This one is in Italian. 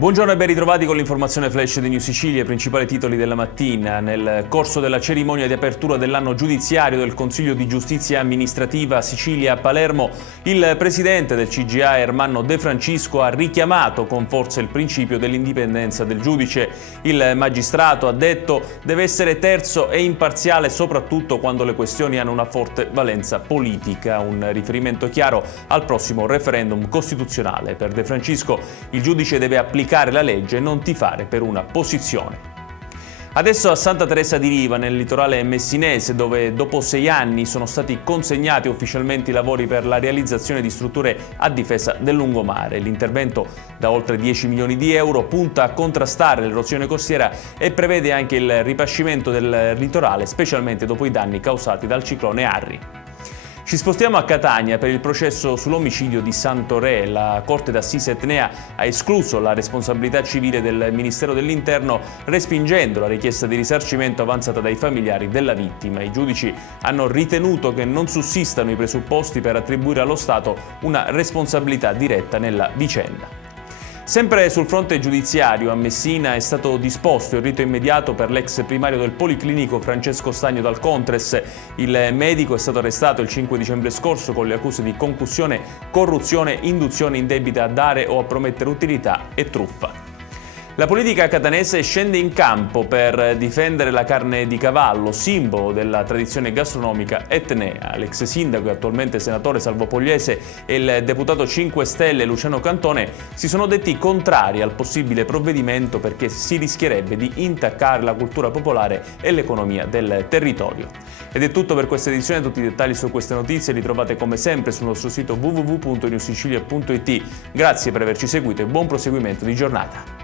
Buongiorno e ben ritrovati con l'informazione flash di New Sicilia, i principali titoli della mattina. Nel corso della cerimonia di apertura dell'anno giudiziario del Consiglio di Giustizia Amministrativa Sicilia a Palermo, il presidente del CGA Ermanno De Francisco ha richiamato con forza il principio dell'indipendenza del giudice. Il magistrato, ha detto, deve essere terzo e imparziale soprattutto quando le questioni hanno una forte valenza politica, un riferimento chiaro al prossimo referendum costituzionale. Per De Francisco il giudice deve applicare la legge e non tifare per una posizione. Adesso a Santa Teresa di Riva, nel litorale messinese, dove dopo 6 anni sono stati consegnati ufficialmente i lavori per la realizzazione di strutture a difesa del lungomare. L'intervento, da oltre 10 milioni di euro, punta a contrastare l'erosione costiera e prevede anche il ripascimento del litorale, specialmente dopo i danni causati dal ciclone Harry. Ci spostiamo a Catania per il processo sull'omicidio di Santoré. La Corte d'Assise etnea ha escluso la responsabilità civile del Ministero dell'Interno, respingendo la richiesta di risarcimento avanzata dai familiari della vittima. I giudici hanno ritenuto che non sussistano i presupposti per attribuire allo Stato una responsabilità diretta nella vicenda. Sempre sul fronte giudiziario, a Messina è stato disposto il rito immediato per l'ex primario del Policlinico Francesco Stagno dal Contres. Il medico è stato arrestato il 5 dicembre scorso con le accuse di concussione, corruzione, induzione indebita a dare o a promettere utilità e truffa. La politica catanese scende in campo per difendere la carne di cavallo, simbolo della tradizione gastronomica etnea. L'ex sindaco e attualmente senatore Salvo Pogliese e il deputato 5 Stelle Luciano Cantone si sono detti contrari al possibile provvedimento perché si rischierebbe di intaccare la cultura popolare e l'economia del territorio. Ed è tutto per questa edizione. Tutti i dettagli su queste notizie li trovate come sempre sul nostro sito www.newsicilia.it. Grazie per averci seguito e buon proseguimento di giornata.